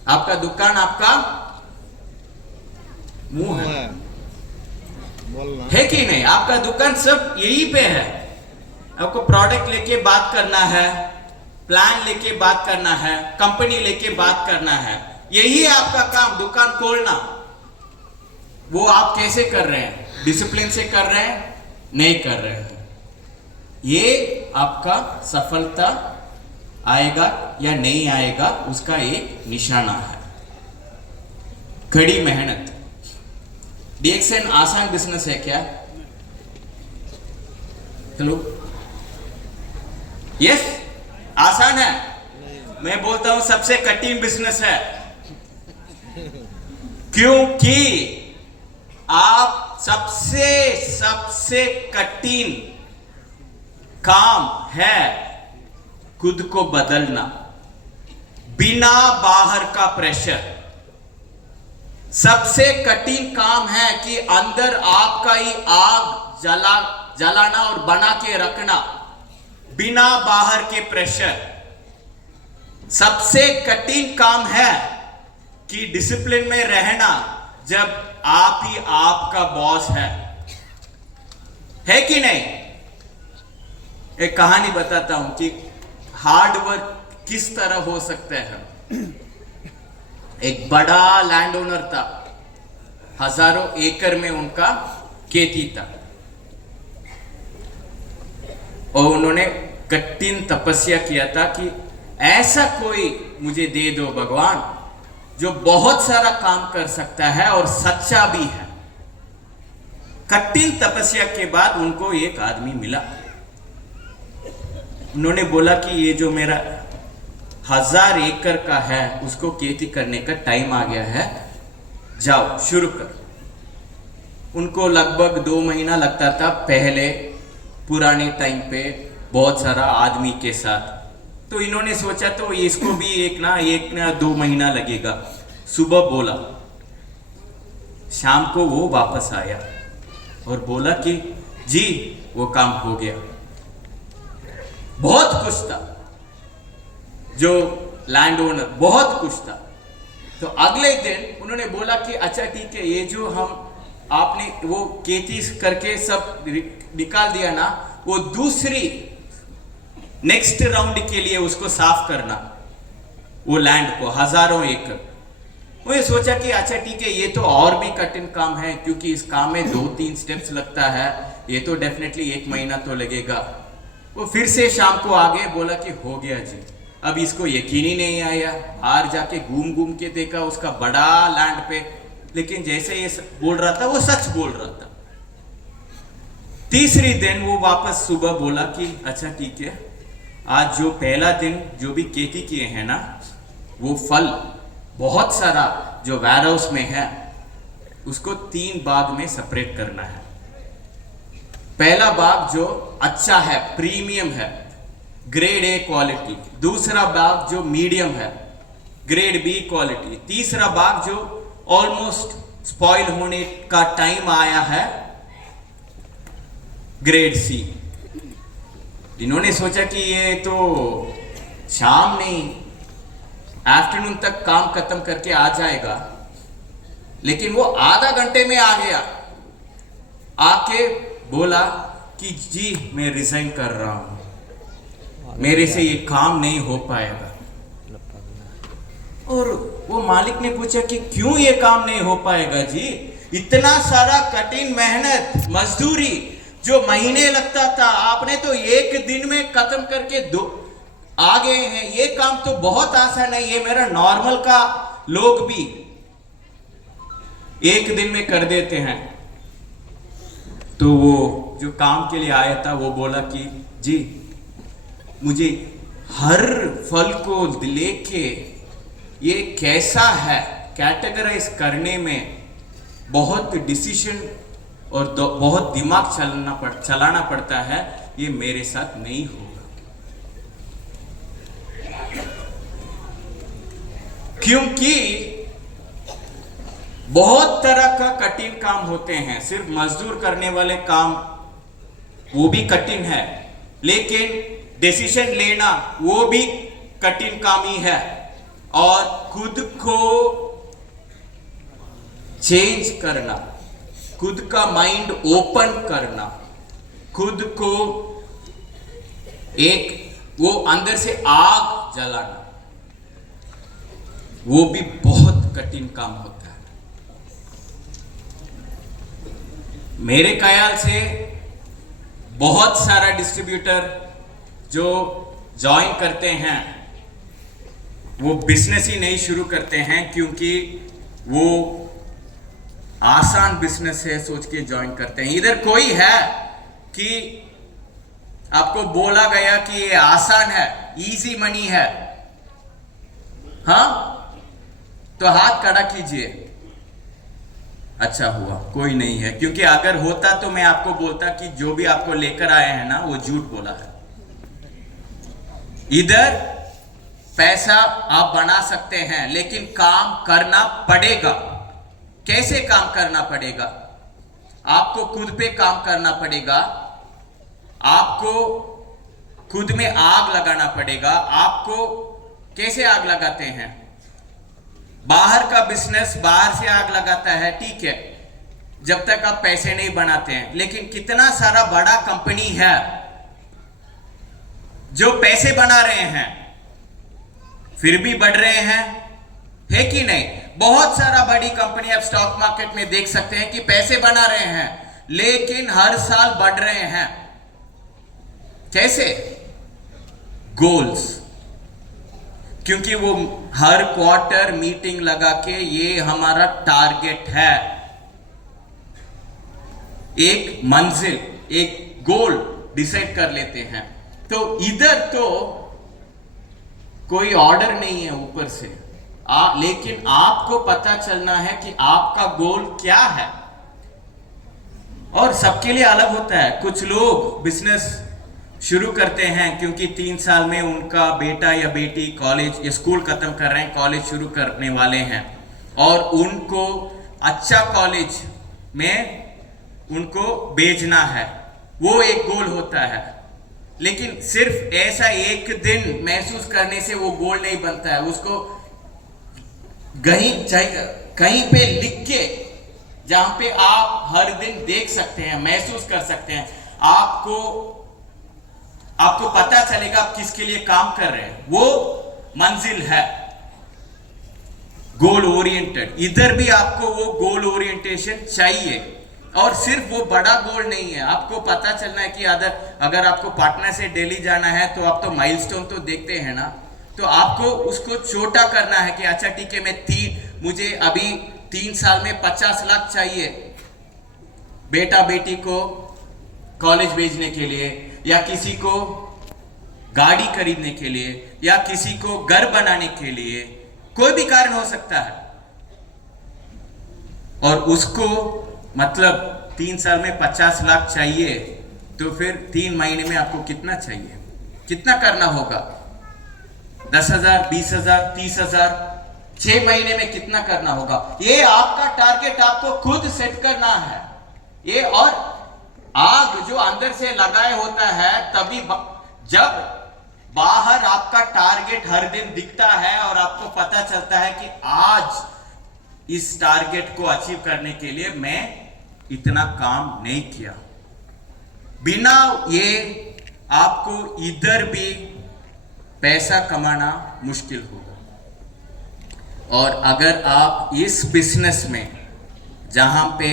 आपका दुकान आपका मुंह है, बोलना है कि नहीं? आपका दुकान सब यही पे है। आपको प्रोडक्ट लेके बात करना है, प्लान लेके बात करना है, कंपनी लेके बात करना है, यही है आपका काम, दुकान खोलना। वो आप कैसे कर रहे हैं? डिसिप्लिन से कर रहे हैं? नहीं कर रहे हैं। ये आपका सफलता आएगा या नहीं आएगा उसका एक निशाना है। कड़ी मेहनत। डीएक्सएन आसान बिजनेस है क्या? हेलो, यस, आसान है। मैं बोलता हूं सबसे कठिन बिजनेस है, क्योंकि आप सबसे कठिन काम है खुद को बदलना बिना बाहर का प्रेशर। सबसे कठिन काम है कि अंदर आपका ही आग जलाना और बना के रखना बिना बाहर के प्रेशर। सबसे कठिन काम है कि डिसिप्लिन में रहना जब आप ही आपका बॉस है कि नहीं? एक कहानी बताता हूं कि हार्ड वर्क किस तरह हो सकता है। एक बड़ा लैंड ओनर था, हजारों एकड़ में उनका खेती था, और उन्होंने कठिन तपस्या किया था कि ऐसा कोई मुझे दे दो भगवान जो बहुत सारा काम कर सकता है और सच्चा भी है। कठिन तपस्या के बाद उनको एक आदमी मिला। उन्होंने बोला कि ये जो मेरा 1000 एकड़ का है उसको खेती करने का टाइम आ गया है, जाओ शुरू कर। उनको लगभग 2 महीना लगता था पहले, पुराने टाइम पे बहुत सारा आदमी के साथ। तो इन्होंने सोचा तो इसको भी एक ना 2 महीना लगेगा। सुबह बोला, शाम को वो वापस आया और बोला कि जी वो काम हो गया। बहुत खुश था। जो लैंड ओनर, बहुत कुछ था। तो अगले दिन उन्होंने बोला कि अच्छा ठीक है, ये जो आपने वो खेती करके सब निकाल दिया ना, वो दूसरी नेक्स्ट राउंड के लिए उसको साफ करना, वो लैंड को, हजारों एकड़। मुझे सोचा कि अच्छा ठीक है, ये तो और भी कठिन काम है, क्योंकि इस काम में 2-3 स्टेप्स लगता है, ये तो डेफिनेटली 1 महीना तो लगेगा। वो फिर से शाम को आ गए, बोला कि हो गया जी। अब इसको यकीन ही नहीं आया, बाहर जाके घूम घूम के देखा उसका बड़ा लैंड पे, लेकिन जैसे ये बोल रहा था वो सच बोल रहा था। तीसरी दिन वो वापस सुबह बोला कि अच्छा ठीक है, आज जो पहला दिन जो भी खेती किए हैं ना, वो फल बहुत सारा जो वेयर हाउस में है, उसको 3 भाग में सेपरेट करना है। पहला भाग जो अच्छा है, प्रीमियम है, ग्रेड ए क्वालिटी। दूसरा भाग जो मीडियम है, ग्रेड बी क्वालिटी। तीसरा भाग जो ऑलमोस्ट स्पॉइल होने का टाइम आया है, ग्रेड सी। इन्होंने सोचा कि ये तो शाम नहीं, आफ्टरनून तक काम खत्म करके आ जाएगा, लेकिन वो आधा घंटे में आ गया। आके बोला कि जी मैं रिजाइन कर रहा हूं, मेरे से ये काम नहीं हो पाएगा। और वो मालिक ने पूछा कि क्यों ये काम नहीं हो पाएगा जी, इतना सारा कठिन मेहनत मजदूरी जो महीने लगता था, आपने तो 1 दिन में खत्म करके आ गए हैं। ये काम तो बहुत आसान है, ये मेरा नॉर्मल का लोग भी 1 दिन में कर देते हैं। तो वो जो काम के लिए आया था वो बोला कि जी मुझे हर फल को लेके ये कैसा है कैटेगराइज करने में बहुत डिसीजन और बहुत दिमाग चलाना पड़ता है, ये मेरे साथ नहीं होगा। क्योंकि बहुत तरह का कठिन काम होते हैं, सिर्फ मजदूर करने वाले काम वो भी कठिन है, लेकिन डिसीजन लेना वो भी कठिन काम ही है, और खुद को चेंज करना, खुद का माइंड ओपन करना, खुद को एक वो अंदर से आग जलाना, वो भी बहुत कठिन काम होता है। मेरे ख्याल से बहुत सारा डिस्ट्रीब्यूटर जो ज्वाइन करते हैं वो बिजनेस ही नहीं शुरू करते हैं, क्योंकि वो आसान बिजनेस है सोच के ज्वाइन करते हैं। इधर कोई है कि आपको बोला गया कि ये आसान है, इजी मनी है? हाँ, तो हाथ खड़ा कीजिए। अच्छा हुआ कोई नहीं है, क्योंकि अगर होता तो मैं आपको बोलता कि जो भी आपको लेकर आए हैं ना वो झूठ बोला है। इधर पैसा आप बना सकते हैं, लेकिन काम करना पड़ेगा। कैसे काम करना पड़ेगा? आपको खुद पे काम करना पड़ेगा, आपको खुद में आग लगाना पड़ेगा। आपको कैसे आग लगाते हैं? बाहर का बिजनेस बाहर से आग लगाता है, ठीक है, जब तक आप पैसे नहीं बनाते हैं। लेकिन कितना सारा बड़ा कंपनी है जो पैसे बना रहे हैं, फिर भी बढ़ रहे हैं, है कि नहीं? बहुत सारा बड़ी कंपनी आप स्टॉक मार्केट में देख सकते हैं कि पैसे बना रहे हैं, लेकिन हर साल बढ़ रहे हैं। कैसे? गोल्स। क्योंकि वो हर क्वार्टर मीटिंग लगा के ये हमारा टारगेट है, एक मंजिल, एक गोल डिसाइड कर लेते हैं। तो इधर तो कोई ऑर्डर नहीं है ऊपर से, लेकिन आपको पता चलना है कि आपका गोल क्या है, और सबके लिए अलग होता है। कुछ लोग बिजनेस शुरू करते हैं क्योंकि 3 साल में उनका बेटा या बेटी कॉलेज या स्कूल खत्म कर रहे हैं, कॉलेज शुरू करने वाले हैं, और उनको अच्छा कॉलेज में उनको भेजना है, वो एक गोल होता है। लेकिन सिर्फ ऐसा एक दिन महसूस करने से वो गोल नहीं बनता है। उसको कहीं पे लिख के, जहां पे आप हर दिन देख सकते हैं, महसूस कर सकते हैं, आपको पता चलेगा आप किसके लिए काम कर रहे हैं। वो मंजिल है गोल ओरिएंटेड। इधर भी आपको वो गोल ओरिएंटेशन चाहिए, और सिर्फ वो बड़ा गोल नहीं है। आपको पता चलना है कि अगर आपको पटना से दिल्ली जाना है तो आप तो माइलस्टोन तो देखते हैं ना, तो आपको उसको छोटा करना है कि अच्छा ठीक है, मुझे अभी 3 साल में 50 लाख चाहिए बेटा बेटी को कॉलेज भेजने के लिए, या किसी को गाड़ी खरीदने के लिए, या किसी को घर बनाने के लिए, कोई भी कारण हो सकता है। और उसको मतलब 3 साल में 50 लाख चाहिए, तो फिर 3 महीने में आपको कितना चाहिए, कितना करना होगा? 10,000, 20,000, 30,000, 6 महीने में कितना करना होगा? ये आपका टारगेट आपको खुद सेट करना है। ये और आग जो अंदर से लगाए होता है, तभी जब बाहर आपका टारगेट हर दिन दिखता है और आपको पता चलता है कि आज इस टारगेट को अचीव करने के लिए मैं इतना काम नहीं किया। बिना ये आपको इधर भी पैसा कमाना मुश्किल होगा। और अगर आप इस बिजनेस में, जहां पे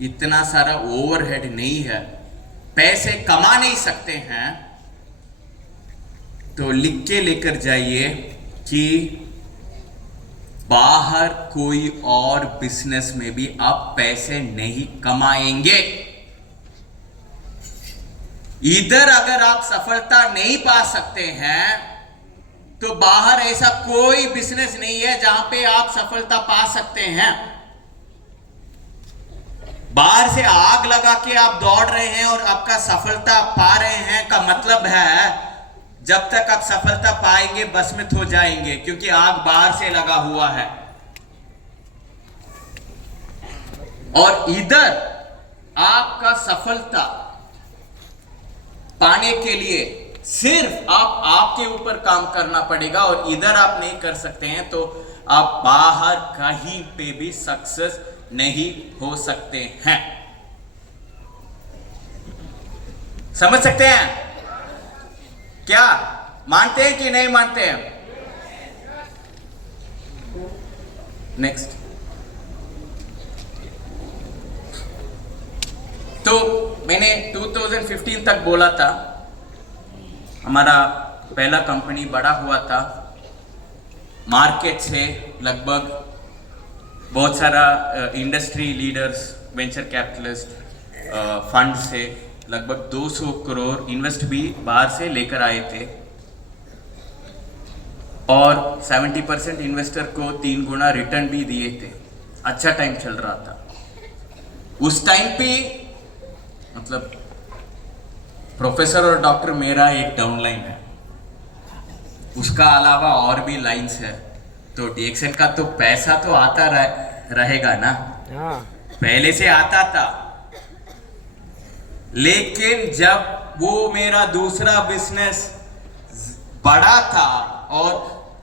इतना सारा ओवरहेड नहीं है, पैसे कमा नहीं सकते हैं, तो लिख के लेकर जाइए कि बाहर कोई और बिजनेस में भी आप पैसे नहीं कमाएंगे। इधर अगर आप सफलता नहीं पा सकते हैं, तो बाहर ऐसा कोई बिजनेस नहीं है जहां पे आप सफलता पा सकते हैं। बाहर से आग लगा के आप दौड़ रहे हैं और आपका सफलता पा रहे हैं का मतलब है, जब तक आप सफलता पाएंगे बस में हो जाएंगे, क्योंकि आग बाहर से लगा हुआ है। और इधर आपका सफलता पाने के लिए सिर्फ आपके ऊपर काम करना पड़ेगा, और इधर आप नहीं कर सकते हैं तो आप बाहर कहीं पे भी सक्सेस नहीं हो सकते हैं। समझ सकते हैं क्या? मानते हैं कि नहीं मानते हैं? नेक्स्ट। तो मैंने 2015 तक बोला था, हमारा पहला कंपनी बड़ा हुआ था। मार्केट से लगभग बहुत सारा industry leaders, venture capitalist, fund से लगभग 200 करोड़ इन्वेस्ट भी बाहर से लेकर आए थे, और 70% इन्वेस्टर को 3 गुना रिटर्न भी दिए थे। अच्छा टाइम चल रहा था उस टाइम पे। मतलब प्रोफेसर और डॉक्टर मेरा एक डाउनलाइन है, उसका अलावा और भी लाइंस है। तो डीएक्सएन का तो पैसा तो आता रहेगा ना, पहले से आता था। लेकिन जब वो मेरा दूसरा बिजनेस बड़ा था और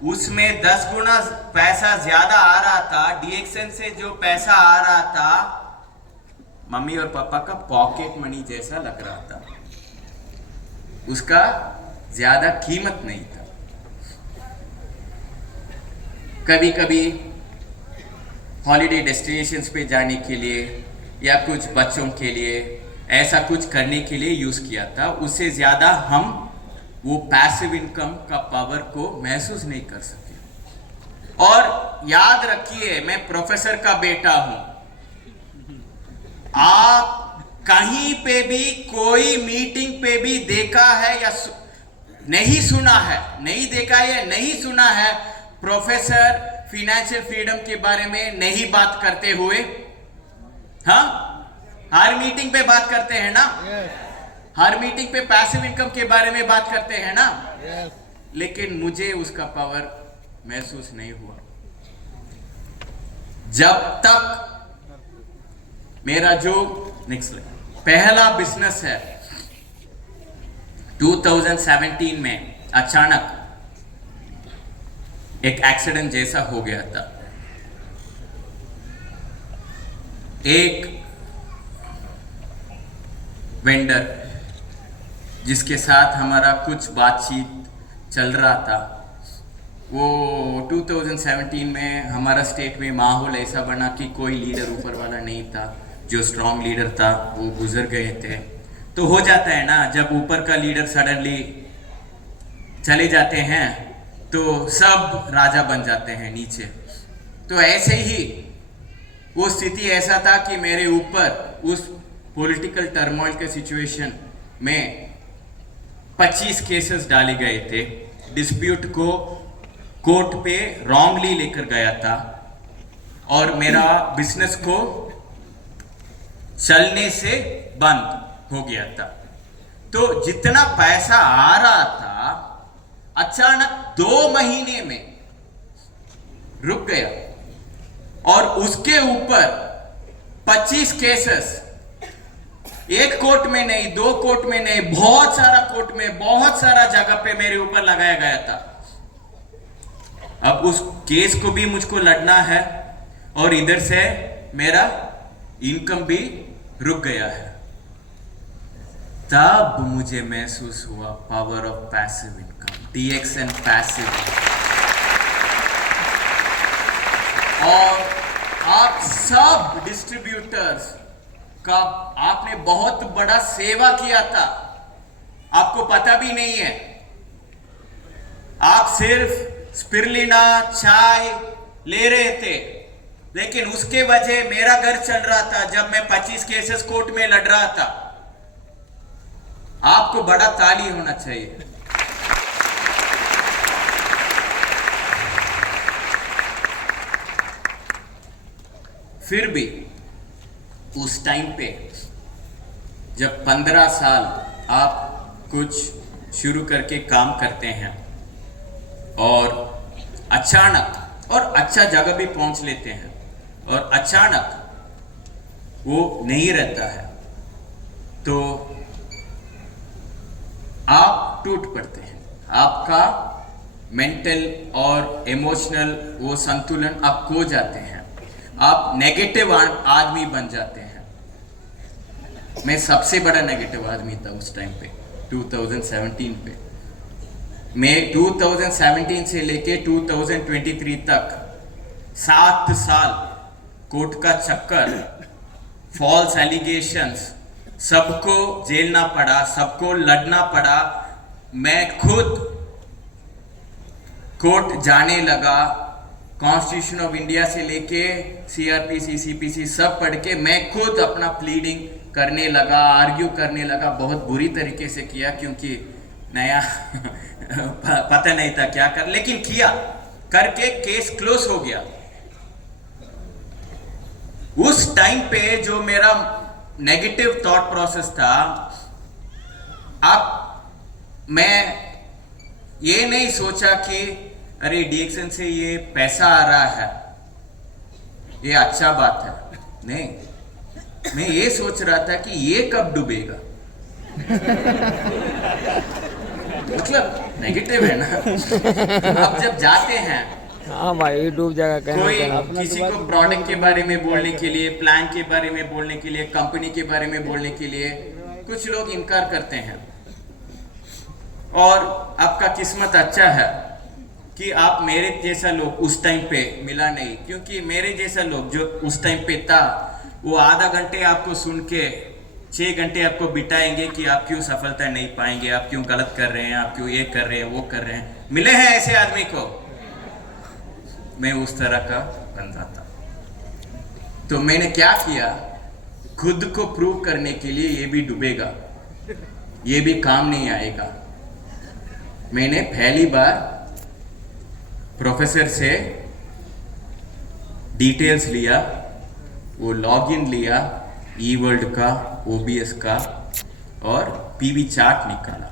उसमें 10 गुना पैसा ज्यादा आ रहा था, डीएक्सएन से जो पैसा आ रहा था मम्मी और पापा का पॉकेट मनी जैसा लग रहा था, उसका ज्यादा कीमत नहीं था। कभी कभी हॉलिडे डेस्टिनेशंस पे जाने के लिए या कुछ बच्चों के लिए ऐसा कुछ करने के लिए यूज किया था। उससे ज्यादा हम वो पैसिव इनकम का पावर को महसूस नहीं कर सके। और याद रखिए, मैं प्रोफेसर का बेटा हूं। आप कहीं पे भी कोई मीटिंग पे भी देखा है या नहीं सुना है, नहीं देखा है या नहीं सुना है प्रोफेसर फाइनेंशियल फ्रीडम के बारे में नहीं बात करते हुए? हाँ, हर मीटिंग पे बात करते हैं ना? हर मीटिंग पे पैसिव इनकम के बारे में बात करते हैं ना? लेकिन मुझे उसका पावर महसूस नहीं हुआ जब तक मेरा जो पहला बिजनेस है 2017 में अचानक एक एक्सीडेंट जैसा हो गया था। एक वेंडर जिसके साथ हमारा कुछ बातचीत चल रहा था, वो 2017 में हमारा स्टेट में माहौल ऐसा बना कि कोई लीडर ऊपर वाला नहीं था। जो स्ट्रॉन्ग लीडर था वो गुजर गए थे। तो हो जाता है ना, जब ऊपर का लीडर सडनली चले जाते हैं तो सब राजा बन जाते हैं नीचे। तो ऐसे ही वो स्थिति ऐसा था कि मेरे ऊपर उस पॉलिटिकल टर्मोइल के सिचुएशन में 25 केसेस डाले गए थे। डिस्प्यूट को कोर्ट पे रॉन्गली लेकर गया था और मेरा बिजनेस को चलने से बंद हो गया था। तो जितना पैसा आ रहा था अचानक 2 महीने में रुक गया और उसके ऊपर 25 केसेस, एक कोर्ट में नहीं, 2 कोर्ट में नहीं, बहुत सारा कोर्ट में, बहुत सारा जगह पे मेरे ऊपर लगाया गया था। अब उस केस को भी मुझको लड़ना है और इधर से मेरा इनकम भी रुक गया है। तब मुझे महसूस हुआ power of passive income, DXN passive. और आप सब डिस्ट्रीब्यूटर्स का आपने बहुत बड़ा सेवा किया था, आपको पता भी नहीं है। आप सिर्फ स्पिरुलिना चाय ले रहे थे, लेकिन उसके वजह मेरा घर चल रहा था। जब मैं 25 केसेस कोर्ट में लड़ रहा था, आपको बड़ा ताली होना चाहिए। फिर भी उस टाइम पे जब 15 साल आप कुछ शुरू करके काम करते हैं और अचानक, और अच्छा जगह भी पहुंच लेते हैं और अचानक वो नहीं रहता है, तो आप टूट पड़ते हैं। आपका मेंटल और इमोशनल वो संतुलन आप खो जाते हैं, आप नेगेटिव आदमी बन जाते हैं। मैं सबसे बड़ा नेगेटिव आदमी था उस टाइम पे, 2017 पे। मैं 2017 से लेके 2023 तक 7 साल कोर्ट का चक्कर, फॉल्स एलिगेशंस, सबको झेलना पड़ा, सबको लड़ना पड़ा। मैं खुद कोर्ट जाने लगा, कॉन्स्टिट्यूशन ऑफ इंडिया से लेके CRPC, CPC सब पढ़ के मैं खुद अपना प्लीडिंग करने लगा, आर्ग्यू करने लगा। बहुत बुरी तरीके से किया क्योंकि नया पता नहीं था क्या कर, लेकिन किया, करके केस क्लोज हो गया। उस टाइम पे जो मेरा नेगेटिव थॉट प्रोसेस था, अब मैं ये नहीं सोचा कि अरे DXN से ये पैसा आ रहा है, ये अच्छा बात है। नहीं, मैं ये सोच रहा था कि ये कब डूबेगा। मतलब नेगेटिव है ना। आप जब जाते हैं, हाँ भाई डूब जाएगा कहीं कोई ना कहीं। किसी को प्रोडक्ट के बारे में बोलने के लिए, प्लान के बारे में बोलने के लिए, कंपनी के बारे में बोलने के लिए कुछ लोग इनकार करते हैं। और आपका किस्मत अच्छा है कि आप मेरे जैसा लोग उस टाइम पे मिला नहीं, क्योंकि मेरे जैसा लोग जो उस टाइम पे था, वो आधा घंटे आपको सुन के 6 घंटे आपको बिताएंगे कि आप क्यों सफलता नहीं पाएंगे, आप क्यों गलत कर रहे हैं, आप क्यों ये कर रहे हैं, वो कर रहे हैं। मिले हैं ऐसे आदमी को? मैं उस तरह का बंदा था। तो मैंने क्या किया, खुद को प्रूव करने के लिए ये भी डूबेगा, ये भी काम नहीं आएगा। मैंने पहली बार प्रोफेसर से डिटेल्स लिया, वो लॉगिन लिया eWorld का, OBS का, और PV चार्ट निकाला,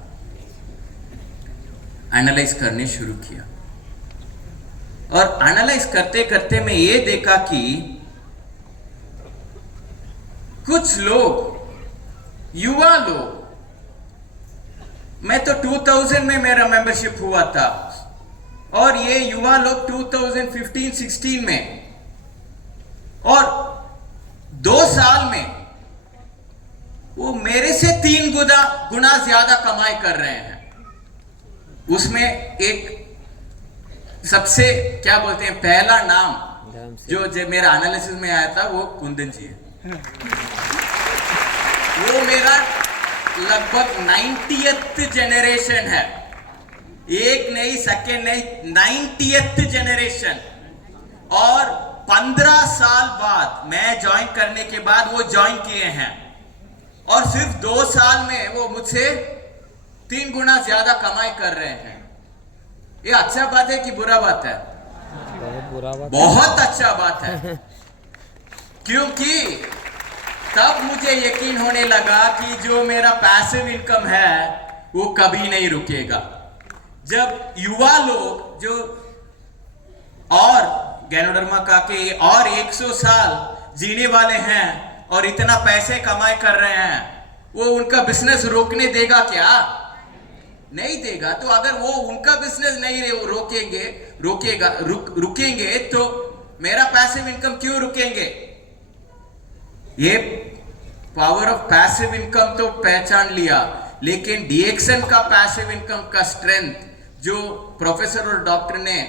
एनालाइज करने शुरू किया। और एनालाइज करते करते मैं ये देखा कि कुछ लोग, युवा लोग, मैं तो 2000 में मेरा मेंबरशिप हुआ था और ये युवा लोग 2015-16 में, और 2 साल में वो मेरे से 3 गुना ज्यादा कमाई कर रहे हैं। उसमें एक सबसे क्या बोलते हैं पहला नाम जो मेरा एनालिसिस में आया था वो कुंदन जी है। वो मेरा लगभग 90th जनरेशन है, एक नहीं सेकेंड नहीं 90th जनरेशन। और 15 साल बाद मैं ज्वाइन करने के बाद वो ज्वाइन किए हैं और सिर्फ 2 साल में वो मुझसे 3 गुना ज्यादा कमाई कर रहे हैं। ये अच्छा बात है कि बुरा बात है? बहुत बुरा बात, बहुत अच्छा बात है, क्योंकि तब मुझे यकीन होने लगा कि जो मेरा पैसिव इनकम है वो कभी नहीं रुकेगा। जब युवा लोग जो और गैनोडर्मा का के और 100 साल जीने वाले हैं और इतना पैसे कमाई कर रहे हैं, वो उनका बिजनेस रोकने देगा क्या? नहीं देगा। तो अगर वो उनका बिजनेस नहीं रुकेंगे तो मेरा पैसिव इनकम क्यों रुकेंगे? ये पावर ऑफ पैसिव इनकम तो पहचान लिया, लेकिन डीएक्सन का पैसिव इनकम का स्ट्रेंथ जो प्रोफेसर और डॉक्टर ने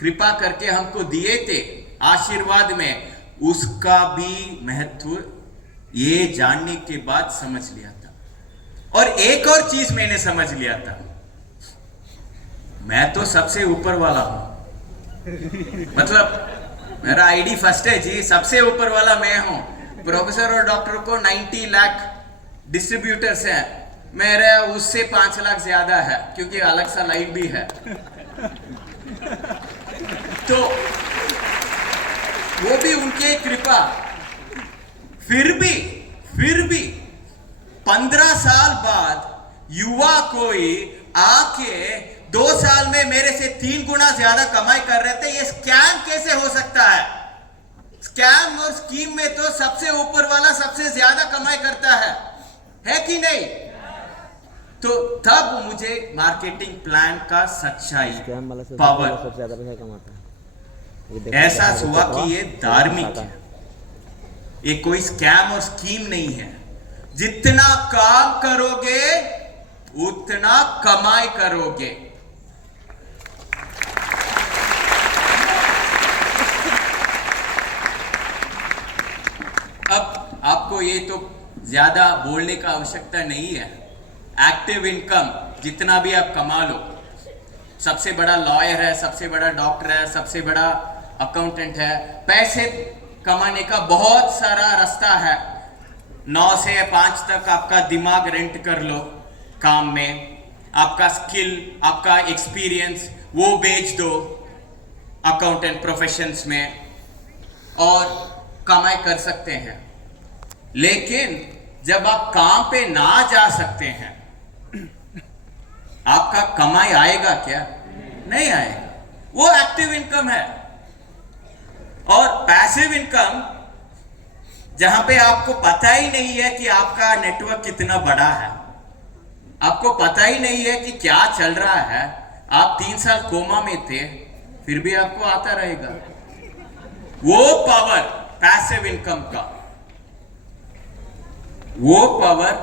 कृपा करके हमको दिए थे आशीर्वाद में, उसका भी महत्व ये जानने के बाद समझ लिया था। और एक और चीज मैंने समझ लिया था, मैं तो सबसे ऊपर वाला हूं। मतलब मेरा आईडी फर्स्ट है जी, सबसे ऊपर वाला मैं हूं। प्रोफेसर और डॉक्टर को 90 लाख डिस्ट्रीब्यूटर्स हैं, मेरे उससे 5 लाख ज्यादा है, क्योंकि अलग सा लाइन भी है। तो वो भी उनके कृपा। फिर भी 15 साल बाद युवा कोई आके 2 साल में मेरे से 3 गुना ज्यादा कमाई कर रहे थे। ये स्कैम कैसे हो सकता है? स्कैम और स्कीम में तो सबसे ऊपर वाला सबसे ज्यादा कमाई करता है कि नहीं? तो तब मुझे मार्केटिंग प्लान का सच्चाई, पावर सबसे ज्यादा पैसा कमाता है, ऐसा हुआ कि ये धार्मिक है, ये कोई स्कैम और स्कीम नहीं है। जितना काम करोगे उतना कमाई करोगे। अब आपको ये तो ज्यादा बोलने का आवश्यकता नहीं है। एक्टिव इनकम जितना भी आप कमा लो, सबसे बड़ा लॉयर है, सबसे बड़ा डॉक्टर है, सबसे बड़ा अकाउंटेंट है, पैसे कमाने का बहुत सारा रास्ता है। 9 से 5 तक आपका दिमाग रेंट कर लो काम में, आपका स्किल, आपका एक्सपीरियंस वो बेच दो अकाउंटेंट प्रोफेशंस में और कमाई कर सकते हैं। लेकिन जब आप काम पे ना जा सकते हैं, आपका कमाई आएगा क्या? नहीं आएगा। वो एक्टिव इनकम है। और पैसिव इनकम जहां पे आपको पता ही नहीं है कि आपका नेटवर्क कितना बड़ा है, आपको पता ही नहीं है कि क्या चल रहा है, आप 3 साल कोमा में थे फिर भी आपको आता रहेगा। वो पावर पैसिव इनकम का, वो पावर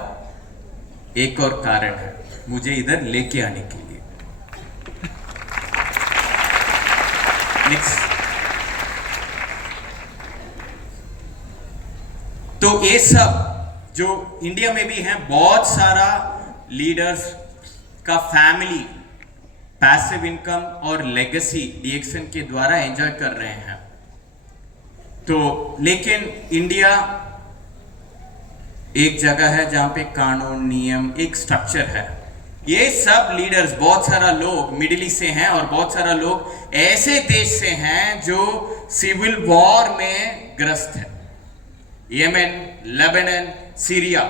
एक और कारण है मुझे इधर लेके आने के लिए। नेक्स्ट। तो ये सब जो इंडिया में भी है, बहुत सारा लीडर्स का फैमिली पैसिव इनकम और लेगेसी डीएक्सन के द्वारा एंजॉय कर रहे हैं। तो लेकिन इंडिया एक जगह है जहां पे कानून, नियम, एक स्ट्रक्चर है। ये सब लीडर्स, बहुत सारा लोग मिडिल ईस्ट से हैं और बहुत सारा लोग ऐसे देश से हैं जो सिविल वॉर में ग्रस्त है, यमन, लेबनान, सीरिया।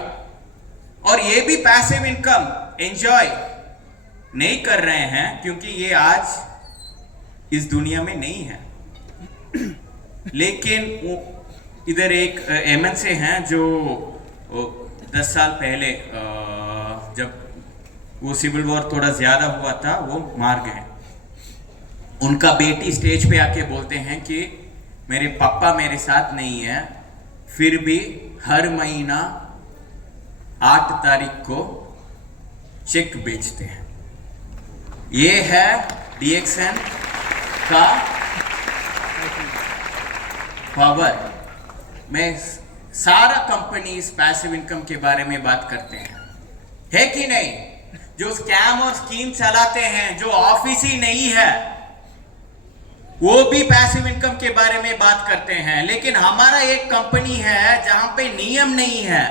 और ये भी पैसिव इनकम एंजॉय नहीं कर रहे हैं क्योंकि ये आज इस दुनिया में नहीं है। लेकिन इधर एक यमन से हैं जो 10 साल पहले जब वो सिविल वॉर थोड़ा ज्यादा हुआ था, वो मार गए। उनका बेटी स्टेज पे आके बोलते हैं कि मेरे पापा मेरे साथ नहीं है, फिर भी हर महीना 8 तारीख को चेक बेचते हैं। ये है DXN का पावर। मैं सारा कंपनीज पैसिव इनकम के बारे में बात करते हैं, है कि नहीं? जो स्कैम और स्कीम चलाते हैं, जो ऑफिस ही नहीं है, वो भी पैसिव इनकम के बारे में बात करते हैं। लेकिन हमारा एक कंपनी है जहां पे नियम नहीं है,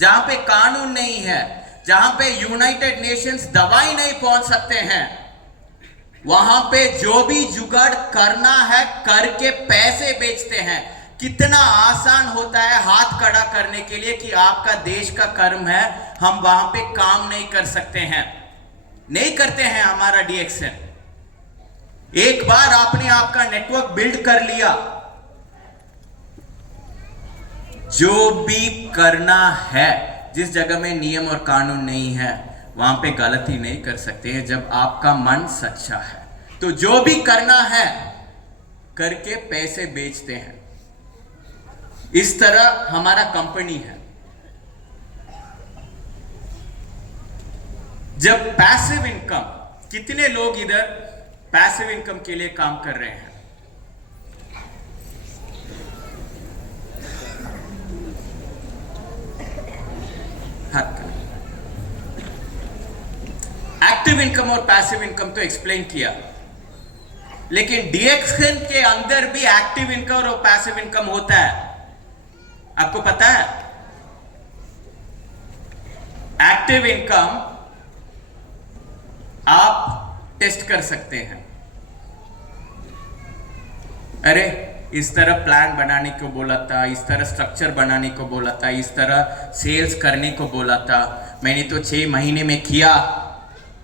जहां पे कानून नहीं है, जहां पे यूनाइटेड नेशंस दवाई नहीं पहुंच सकते हैं, वहां पे जो भी जुगाड़ करना है करके पैसे बेचते हैं। कितना आसान होता है हाथ खड़ा करने के लिए कि आपका देश का कर्म है, हम वहां पे काम नहीं कर सकते हैं, नहीं करते हैं हमारा DXN। एक बार आपने आपका नेटवर्क बिल्ड कर लिया, जो भी करना है, जिस जगह में नियम और कानून नहीं है वहां पे गलती नहीं कर सकते हैं, जब आपका मन सच्चा है। तो जो भी करना है करके पैसे बेचते हैं। इस तरह हमारा कंपनी है। जब पैसिव इनकम, कितने लोग इधर पैसिव इनकम के लिए काम कर रहे हैं? एक्टिव इनकम और पैसिव इनकम तो एक्सप्लेन किया, लेकिन DXN के अंदर भी एक्टिव इनकम और पैसिव इनकम होता है। आपको पता है? एक्टिव इनकम आप टेस्ट कर सकते हैं। अरे इस तरह प्लान बनाने को बोला था, इस तरह स्ट्रक्चर बनाने को बोला था, इस तरह सेल्स करने को बोला था, मैंने तो 6 महीने में किया,